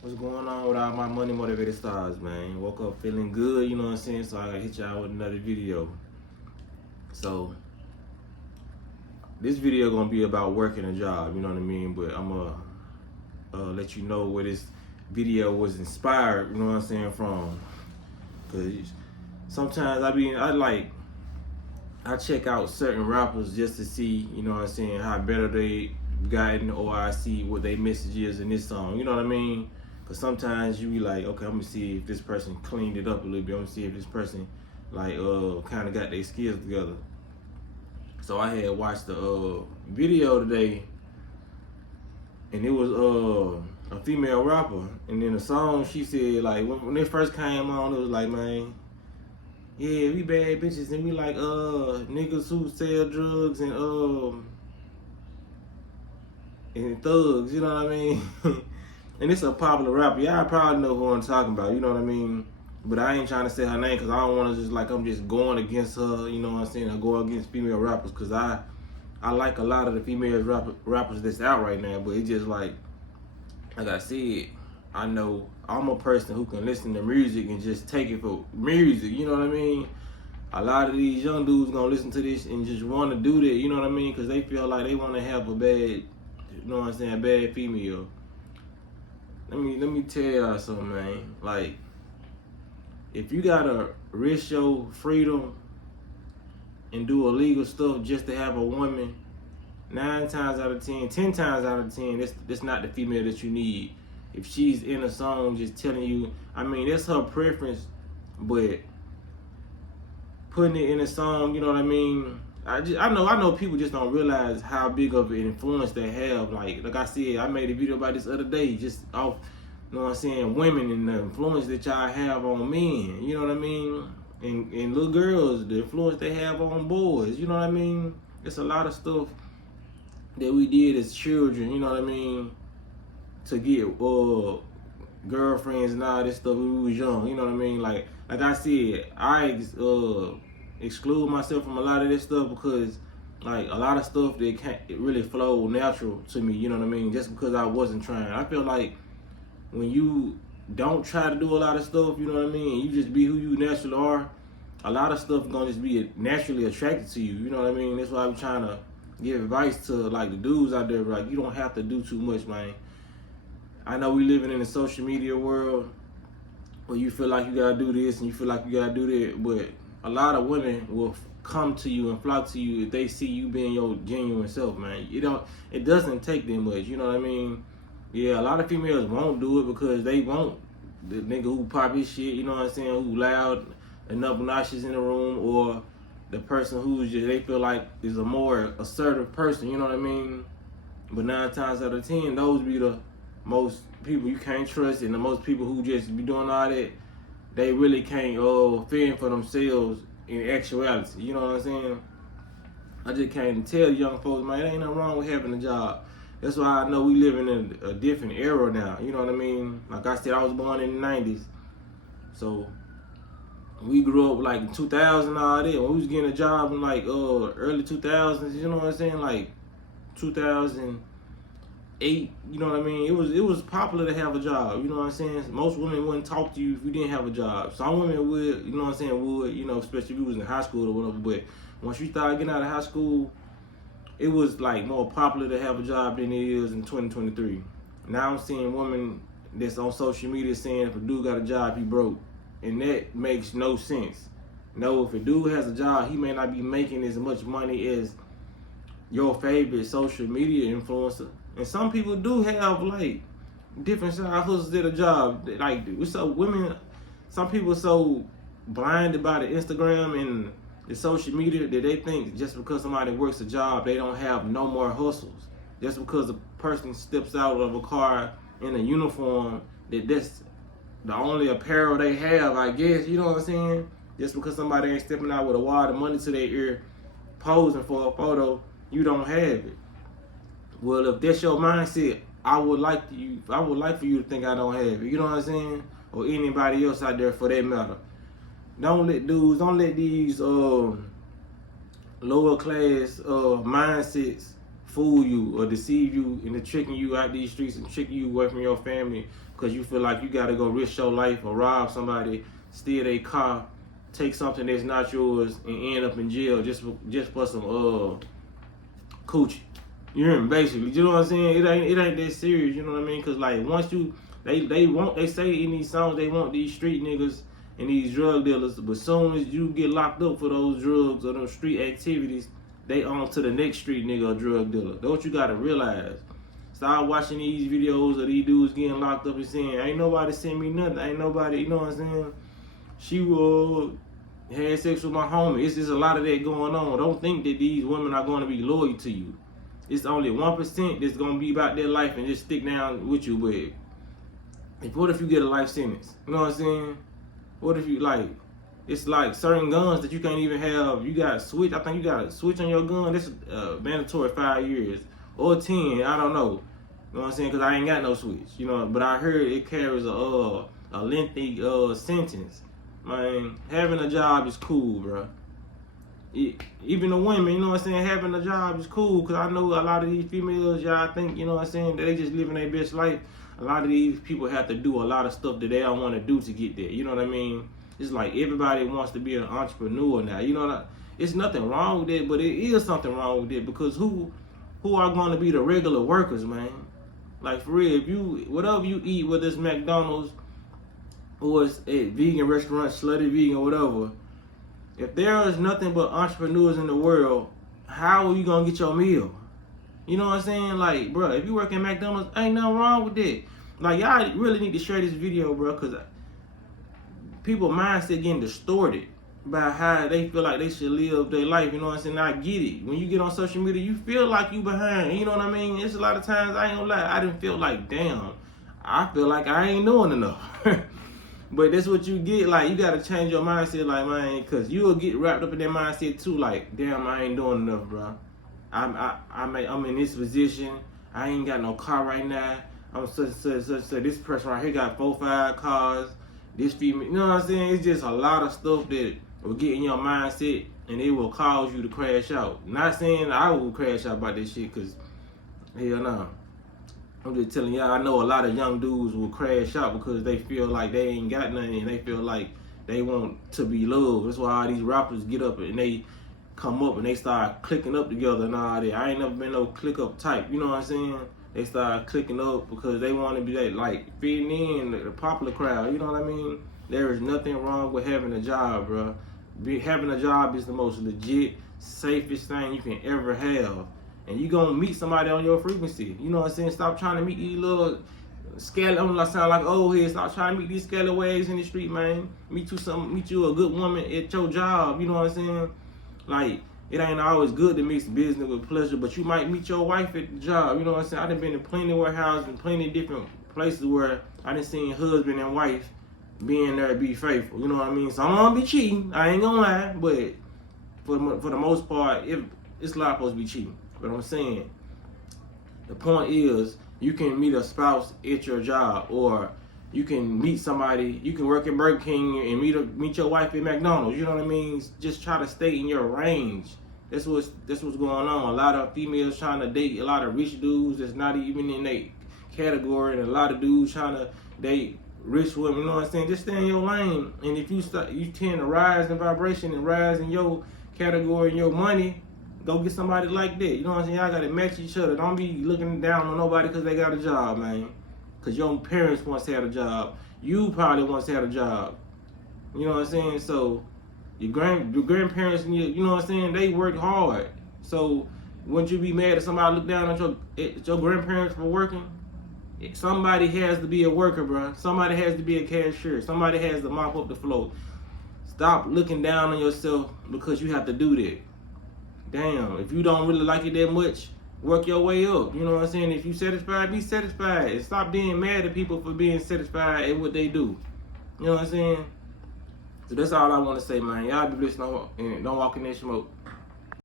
What's going on with all my money motivated stars, man? Woke up feeling good, you know what I'm saying? So I gotta hit y'all with another video. So this video gonna be about working a job, you know what I mean? But I'm gonna let you know where this video was inspired, you know what I'm saying, from. Cause sometimes I check out certain rappers just to see, you know what I'm saying, how better they gotten, or I see what their message is in this song, you know what I mean? Cause sometimes you be like, okay, I'm gonna see if this person cleaned it up a little bit. I'm gonna see if this person kind of got their skills together. So I had watched the video today, and it was a female rapper, and then the song she said, like, when it first came on, it was like, man, yeah, we bad bitches and we like niggas who sell drugs and thugs, you know what I mean? And it's a popular rapper. Y'all probably know who I'm talking about, you know what I mean? But I ain't trying to say her name because I don't want to just like I'm just going against her, you know what I'm saying? I go against female rappers because I like a lot of the female rappers that's out right now, but it's just like I said, I know I'm a person who can listen to music and just take it for music, you know what I mean? A lot of these young dudes gonna listen to this and just want to do that, you know what I mean? Because they feel like they want to have a bad, you know what I'm saying, bad female. Let me tell y'all something, man. Like, if you gotta risk your freedom and do illegal stuff just to have a woman, 9 times out of 10, 10 times out of 10, that's not the female that you need. If she's in a song just telling you, I mean, that's her preference, but putting it in a song, you know what I mean? I know people just don't realize how big of an influence they have. Like I said, I made a video about this other day, just off, you know what I'm saying, women and the influence that y'all have on men, you know what I mean? And little girls, the influence they have on boys, you know what I mean? It's a lot of stuff that we did as children, you know what I mean, to get girlfriends and all this stuff when we was young, you know what I mean? Like I said, I exclude myself from a lot of this stuff because like a lot of stuff that can't really flow natural to me, you know what I mean? Just because I wasn't trying. I feel like when you don't try to do a lot of stuff, you know what I mean, you just be who you naturally are, a lot of stuff gonna just be naturally attracted to you, you know what I mean? That's why I'm trying to give advice to like the dudes out there, like, you don't have to do too much, man. I know we living in a social media world where you feel like you gotta do this and you feel like you gotta do that, but a lot of women will come to you and flock to you if they see you being your genuine self, man. It doesn't take that much, you know what I mean? Yeah, a lot of females won't do it because they won't the nigga who pop his shit, you know what I'm saying, who loud and obnoxious in the room, or the person who's just, they feel like is a more assertive person, you know what I mean? But 9 times out of 10, those be the most people you can't trust, and the most people who just be doing all that, they really can't fend for themselves in actuality, you know what I'm saying? I just came to tell young folks, man, there ain't nothing wrong with having a job. That's why I know we living in a different era now, you know what I mean? Like I said, I was born in the 90s, so we grew up like in 2000 all that. When we was getting a job in like early 2000s, you know what I'm saying? Like 2008, you know what I mean? It was popular to have a job, you know what I'm saying? Most women wouldn't talk to you if you didn't have a job. Some women would, you know what I'm saying, would, you know, especially if you was in high school or whatever. But once you started getting out of high school, it was like more popular to have a job than it is in 2023. Now I'm seeing women that's on social media saying if a dude got a job, he broke. And that makes no sense. No, if a dude has a job, he may not be making as much money as your favorite social media influencer. And some people do have like different side hustles at a job. Like, so women, some people so blinded by the Instagram and the social media that they think just because somebody works a job, they don't have no more hustles. Just because a person steps out of a car in a uniform, that's the only apparel they have, I guess, you know what I'm saying? Just because somebody ain't stepping out with a wad of money to their ear, posing for a photo, you don't have it. Well, if that's your mindset, I would like for you to think I don't have it. You know what I'm saying? Or anybody else out there for that matter. Don't let these lower class mindsets fool you or deceive you into tricking you out these streets and tricking you away from your family. because you feel like you gotta go risk your life or rob somebody, steal their car, take something that's not yours, and end up in jail just for some coochie. You hear me? Basically, you know what I'm saying? It ain't that serious. You know what I mean? Cause like once you they say in these songs they want these street niggas and these drug dealers, but soon as you get locked up for those drugs or those street activities, they on to the next street nigga or drug dealer. That's what you gotta realize. Start watching these videos of these dudes getting locked up and saying, ain't nobody send me nothing. Ain't nobody, you know what I'm saying? She had sex with my homie. It's just a lot of that going on. Don't think that these women are going to be loyal to you. It's only 1% that's going to be about their life and just stick down with you with. What if you get a life sentence? You know what I'm saying? What if you like, it's like certain guns that you can't even have. You got to switch. I think you got to switch on your gun. That's mandatory 5 years or 10. I don't know. You know what I'm saying? Because I ain't got no switch. You know, but I heard it carries a lengthy sentence. Man, having a job is cool, bro. Even the women, you know what I'm saying, having a job is cool, because I know a lot of these females, y'all think, you know what I'm saying, that they just living their best life. A lot of these people have to do a lot of stuff that they don't want to do to get there. You know what I mean? It's like everybody wants to be an entrepreneur now. You know, it's nothing wrong with it, but it is something wrong with it, because who are going to be the regular workers, man? Like, for real, if whatever you eat, whether it's McDonald's or it's a vegan restaurant, Slutty Vegan, whatever, if there is nothing but entrepreneurs in the world, how are you going to get your meal? You know what I'm saying? Like, bro, if you work at McDonald's, ain't nothing wrong with that. Like, y'all really need to share this video, bro, because people's mindset getting distorted by how they feel like they should live their life. You know what I'm saying? I get it. When you get on social media, you feel like you behind. You know what I mean? It's a lot of times, I ain't gonna lie, I didn't feel like, damn, I feel like I ain't doing enough. But that's what you get. Like, you gotta change your mindset, like, man, because you'll get wrapped up in that mindset too. Like, damn, I ain't doing enough, bro. I'm in this position. I ain't got no car right now. I'm such. This person right here got 4-5 cars. This female, you know what I'm saying? It's just a lot of stuff that will get in your mindset, and it will cause you to crash out. Not saying I will crash out about this shit, cause hell no. I'm just telling y'all, I know a lot of young dudes will crash out because they feel like they ain't got nothing, and they feel like they want to be loved. That's why all these rappers get up and they come up and they start clicking up together and all that. I ain't never been no click up type, you know what I'm saying? They start clicking up because they want to be like fitting in the popular crowd, you know what I mean? There is nothing wrong with having a job, bro. Having a job is the most legit, safest thing you can ever have. And you gonna meet somebody on your frequency. You know what I'm saying? Stop trying to meet these little I sound like old head. Stop trying to meet these scalawags in the street, man. Meet you a good woman at your job. You know what I'm saying? Like, it ain't always good to mix business with pleasure, but you might meet your wife at the job. You know what I'm saying? I done been in plenty of warehouses and plenty of different places where I done seen husband and wife being there to be faithful. You know what I mean? So I'm gonna be cheating. I ain't gonna lie, but for the most part, it's not supposed to be cheating. But I'm saying, the point is, you can meet a spouse at your job, or you can meet somebody, you can work at Burger King and meet your wife at McDonald's. You know what I mean? Just try to stay in your range. That's what's going on. A lot of females trying to date a lot of rich dudes that's not even in their category, and a lot of dudes trying to date rich women. You know what I'm saying? Just stay in your lane. And if you tend to rise in vibration and rise in your category and your money, go get somebody like that. You know what I'm saying? Y'all gotta match each other. Don't be looking down on nobody because they got a job, man. Because your parents once had a job. You probably once had a job. You know what I'm saying? So your grandparents and you know what I'm saying, they work hard. So wouldn't you be mad if somebody look down on your grandparents for working? Somebody has to be a worker, bro. Somebody has to be a cashier. Somebody has to mop up the floor. Stop looking down on yourself because you have to do that. Damn, if you don't really like it that much, work your way up. You know what I'm saying? If you satisfied, be satisfied. And stop being mad at people for being satisfied at what they do. You know what I'm saying? So that's all I want to say, man. Y'all be listening and don't walk in that smoke.